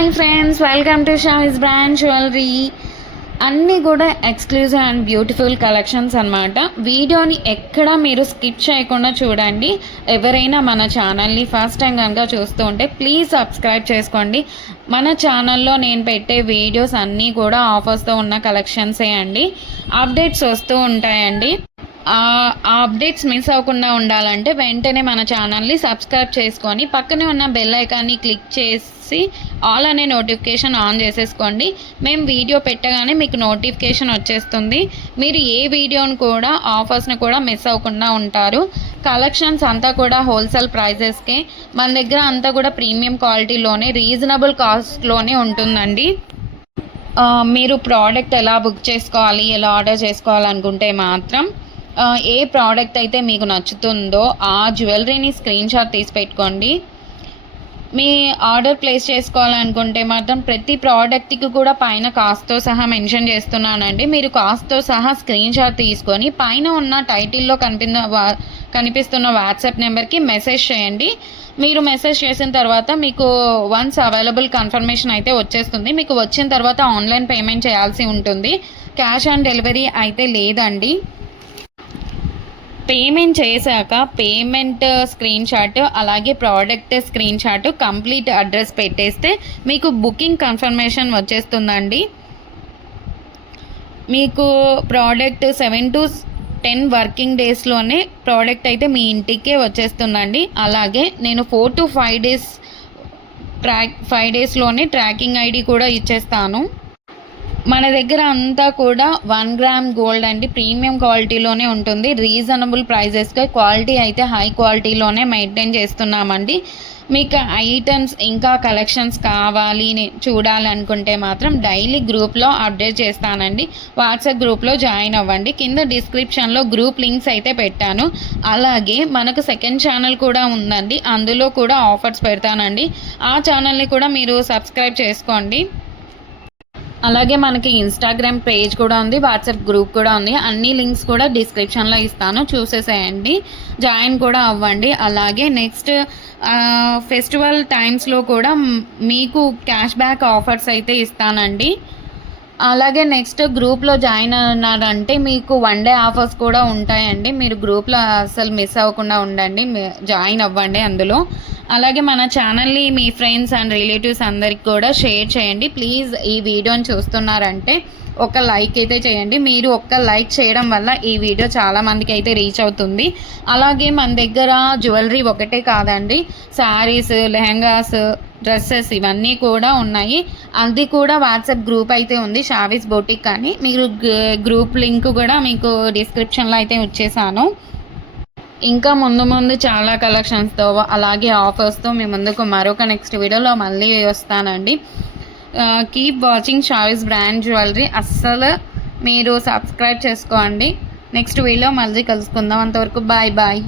Hi friends, welcome to Shavis brand jewellery. అన్నీ కూడా exclusive and beautiful collections అనమాట. వీడియోని ఎక్కడ మీరు స్కిప్ చేయకుండా చూడండి. ఎవరైనా మన ఛానల్ని ఫస్ట్ టైం కనుక చూస్తూ ఉంటే ప్లీజ్ సబ్స్క్రైబ్ చేసుకోండి. మన ఛానల్లో నేను పెట్టే వీడియోస్ అన్నీ కూడా ఆఫర్స్తో ఉన్న కలెక్షన్సే అండి. అప్డేట్స్ వస్తూ ఉంటాయండి. ఆ అప్డేట్స్ మిస్ అవ్వకుండా ఉండాలంటే వెంటనే మన ఛానల్ని సబ్స్క్రైబ్ చేసుకొని పక్కనే ఉన్న బెల్ ఐకాన్ని క్లిక్ చేసి ఆల్ అనే నోటిఫికేషన్ ఆన్ చేసేసుకోండి. మేము వీడియో పెట్టగానే మీకు నోటిఫికేషన్ వచ్చేస్తుంది. మీరు ఏ వీడియోని కూడా ఆఫర్స్ని కూడా మిస్ అవ్వకుండా ఉంటారు. కలెక్షన్స్ అంతా కూడా హోల్సేల్ ప్రైజెస్కే, మన దగ్గర అంతా కూడా ప్రీమియం క్వాలిటీలోనే రీజనబుల్ కాస్ట్లోనే ఉంటుందండి. మీరు ప్రోడక్ట్ ఎలా బుక్ చేసుకోవాలి, ఎలా ఆర్డర్ చేసుకోవాలనుకుంటే మాత్రం ఏ ప్రోడక్ట్ అయితే మీకు నచ్చుతుందో ఆ జ్యువెలరీని స్క్రీన్ షాట్ తీసి పెట్టుకోండి. మీ ఆర్డర్ ప్లేస్ చేసుకోవాలనుకుంటే మాత్రం ప్రతి ప్రోడక్ట్కి కూడా పైన కాస్ట్తో సహా మెన్షన్ చేస్తున్నానండి. మీరు కాస్ట్తో సహా స్క్రీన్ షాట్ తీసుకొని పైన ఉన్న టైటిల్లో కనిపిస్తున్న వాట్సాప్ నెంబర్కి మెసేజ్ చేయండి. మీరు మెసేజ్ చేసిన తర్వాత మీకు వన్స్ అవైలబుల్ కన్ఫర్మేషన్ అయితే వచ్చేస్తుంది. మీకు వచ్చిన తర్వాత ఆన్లైన్ పేమెంట్ చేయాల్సి ఉంటుంది. క్యాష్ ఆన్ డెలివరీ అయితే లేదండి. పేమెంట్ చేశాక పేమెంట్ స్క్రీన్ షాట్ అలాగే product screen shot complete address పెట్టేస్తే మీకు బుకింగ్ కన్ఫర్మేషన్ వచ్చేస్తుందండి. మీకు ప్రోడక్ట్ 7 to 10 వర్కింగ్ డేస్లోనే ప్రోడక్ట్ అయితే మీ ఇంటికే వచ్చేస్తుందండి. అలాగే నేను 4 to 5 డేస్లోనే ట్రాకింగ్ ఐడి కూడా ఇచ్చేస్తాను. మన దగ్గర అంతా కూడా 1 గ్రామ్ గోల్డ్ అండి, ప్రీమియం క్వాలిటీలోనే ఉంటుంది. రీజనబుల్ ప్రైజెస్గా క్వాలిటీ అయితే హై క్వాలిటీలోనే మెయింటైన్ చేస్తున్నామండి. మీకు ఐటమ్స్ ఇంకా కలెక్షన్స్ కావాలి చూడాలనుకుంటే మాత్రం డైలీ గ్రూప్లో అప్డేట్ చేస్తానండి. వాట్సాప్ గ్రూప్లో జాయిన్ అవ్వండి. కింద డిస్క్రిప్షన్లో గ్రూప్ లింక్స్ అయితే పెట్టాను. అలాగే మనకు సెకండ్ ఛానల్ కూడా ఉందండి, అందులో కూడా ఆఫర్స్ పెడతానండి. ఆ ఛానల్ని కూడా మీరు సబ్స్క్రైబ్ చేసుకోండి. అలాగే మనకి ఇన్స్టాగ్రామ్ పేజ్ కూడా ఉంది, వాట్సాప్ గ్రూప్ కూడా ఉంది. అన్ని లింక్స్ కూడా డిస్క్రిప్షన్లో ఇస్తాను, చూసేసేయండి, జాయిన్ కూడా అవ్వండి. అలాగే నెక్స్ట్ ఫెస్టివల్ టైమ్స్లో కూడా మీకు క్యాష్ బ్యాక్ ఆఫర్స్ అయితే ఇస్తానండి. అలాగే నెక్స్ట్ గ్రూప్లో జాయిన్ అన్నారంటే మీకు 1 day ఆఫర్స్ కూడా ఉంటాయండి. మీరు గ్రూప్లో అసలు మిస్ అవ్వకుండా ఉండండి, జాయిన్ అవ్వండి అందులో. అలాగే మన ఛానల్ని మీ ఫ్రెండ్స్ అండ్ రిలేటివ్స్ అందరికి కూడా షేర్ చేయండి. ప్లీజ్ ఈ వీడియోని చూస్తున్నారంటే ఒక లైక్ అయితే చేయండి. మీరు ఒక్క లైక్ చేయడం వల్ల ఈ వీడియో చాలామందికి అయితే రీచ్ అవుతుంది. అలాగే మన దగ్గర జ్యువెలరీ ఒకటే కాదండి, శారీస్, లెహంగాస్, డ్రెస్సెస్ ఇవన్నీ కూడా ఉన్నాయి. అది కూడా వాట్సాప్ గ్రూప్ అయితే ఉంది, షావిస్ బొటిక్ అని. మీరు గ్రూప్ లింక్ కూడా మీకు డిస్క్రిప్షన్లో అయితే వచ్చేసాను. ఇంకా ముందు చాలా కలెక్షన్స్తో అలాగే ఆఫర్స్తో మీ ముందుకు మరొక నెక్స్ట్ వీడియోలో మళ్ళీ వస్తానండి. Keep watching Shavis brand jewellery. అస్సలు మీరు సబ్స్క్రైబ్ చేసుకోండి. నెక్స్ట్ వీడియో మళ్ళీ కలుసుకుందాం. అంతవరకు బాయ్ బాయ్.